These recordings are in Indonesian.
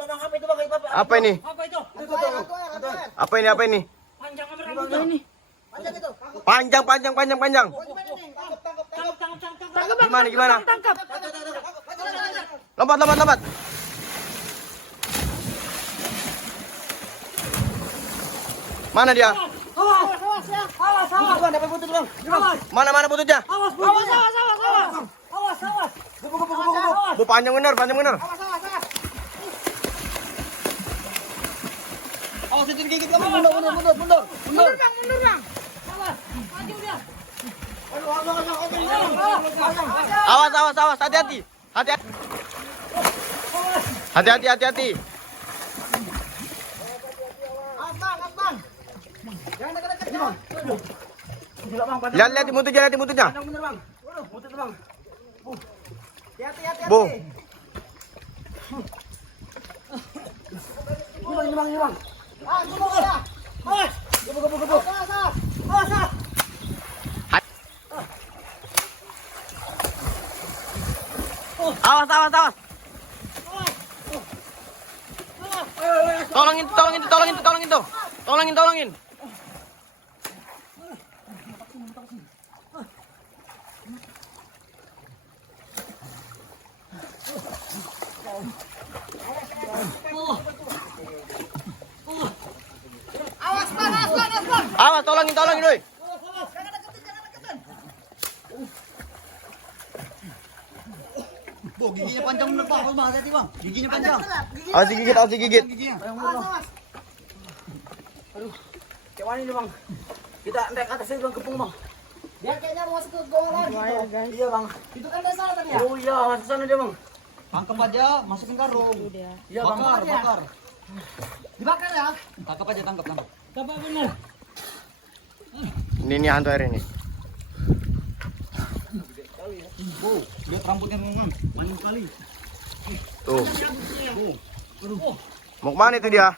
Apa ini? Apa itu? Apa ini? Apa ini? Panjang apa rambutnya ini? Panjang, panjang, panjang, panjang. Tangkap. Gimana, gimana? Tangkap. Lompat, lompat, lompat. Mana dia? Awas. Mana, mana bututnya? Awas. Bu, panjang bener, panjang bener. Awas itu digigit kamu. Mundur. Mundur bang. Awas. Maju dia. Awas, hati-hati. Hati-hati. Jangan dekat-dekat. Lihat di mutunya. Bener bang. Mutut bang. Hati-hati. Bu. Ini bang. Awas. Gebuk. Awas. Awas. Tolongin. Awas, tolongin, doi. Jangan deketin. Bu, giginya panjang bener Pak. Bang, hati-hati Bang. Giginya panjang. Awas digigit. Giginya. Awas. Aduh. Kayak ini bang. Kita naik ke atas itu bang, kepung bang. Dia kayaknya mau masuk ke gua lagi. Iya bang. Itu kan dari sana tadi ya? Oh iya, masuk sana dia bang. Tangkap aja, masukin karung. Iya bang. Bakar. Dibakar ya? Tangkap aja, tangkap. Tangkap bener. Ini hantu air ini. Bu, lihat rambutnya Mang. Panjang sekali. Tuh. Mau kemana itu dia?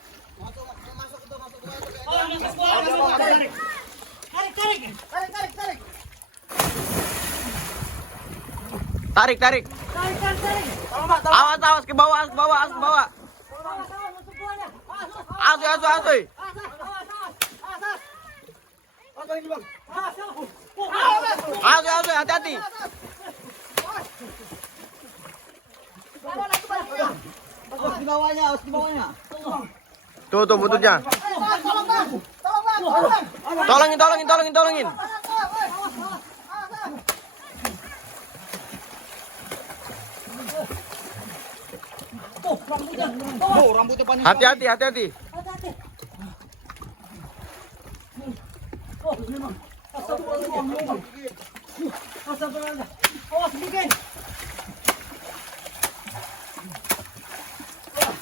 Tarik. Awas ke bawah. Asoy. Asoy, hati-hati. Awas di bawahnya. Tuh bututnya. Tolongin. Bu, rambutnya panjang. Hati-hati. Awas bikin.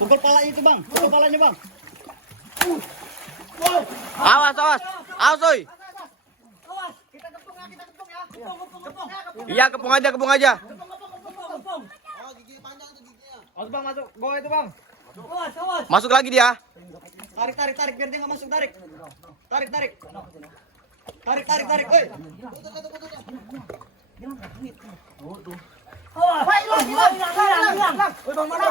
Pukul palanya itu Bang. Bang. Awas, soy. Awas. Kita kepung ya. Kepung. Iya, kepung aja. Kepung. Masuk Bang, masuk. Bawa itu Bang. Awas. Masuk lagi dia. Tarik biar dia nggak masuk. Tarik. Tarik. Oi. Awas. Hilang. Oi Bang, mana?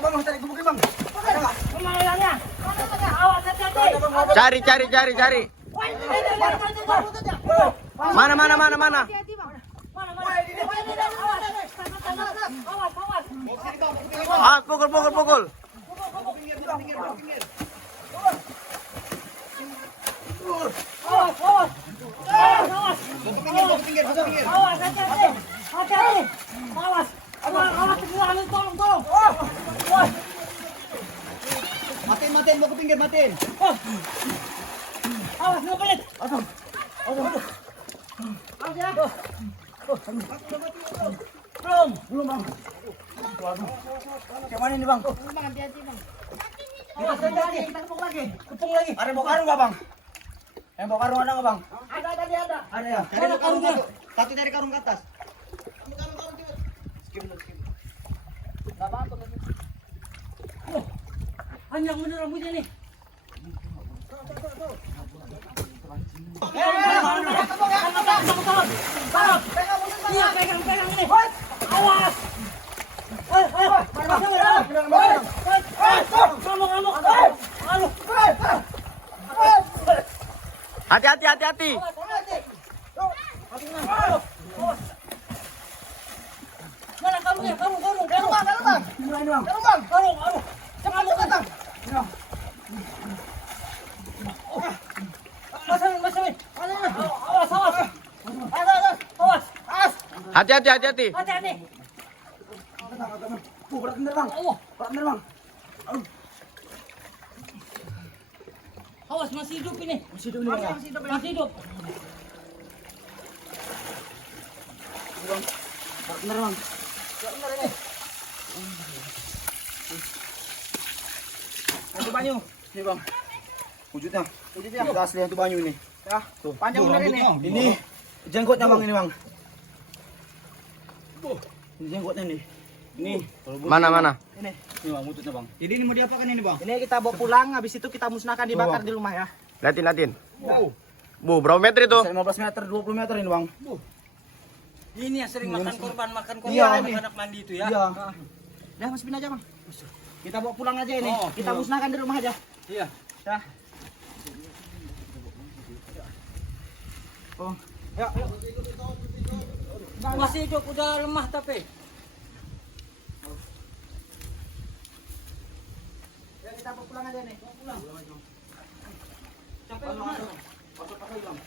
Bang, tarik gebukin Bang. Mana hilangnya? Awas hati-hati. Cari. Mana? Awas. Pukul. Awas. Bawa ke pinggir. Awas, hati-hati. Awas, tolong. Awas. Matiin, bawa ke pinggir, matiin. Awas, nggak pelit. Awas ya. Belum bang. Kayak mana ini bang? Bang, hati-hati bang. Kita kepung lagi. Ada bawa karung nggak Bang? Yang bawa karung ada nggak Bang? Ada. Ada ya. Mana karungnya? Satu dari karung ke atas. Panjang bener rambutnya nih. Iya, pegang ini. Awas. hati-hati. Mana karungnya? Karung. Mulai nih bang. Karung. Cepat. Mas. Awas. Hati-hati. Hati-hati. Berat bener bang. Allah. Berat bener bang. Awas, masih hidup ini. Masih hidup nih bang. Masih hidup. Bang. Berat bener bang. Itu banyu. Nih bang. Wujudnya. Udah asli itu banyu ini. Ya, tuh. Panjang bener ini. Ini jenggotnya bang ini bang. Ini jenggotnya nih. Ini. Mana? Ini bang wujudnya bang. Jadi ini mau diapakan ini bang? Ini kita bawa pulang, habis itu kita musnahkan dibakar di rumah ya. Liatin. Bu, berapa meter itu? 15 meter, 20 meter ini bang. Ini yang sering makan korban Iya, ini. anak mandi itu ya? Iya. Udah masukin aja bang. Kita bawa pulang aja ini. Oh, Kita iya. musnahkan di rumah aja. Iya. Dah. Oh, ya. Masih hidup, udah lemah tapi. Ya kita bawa pulang aja nih. Bawa pulang. Sampai mana? Masuk lagi bang.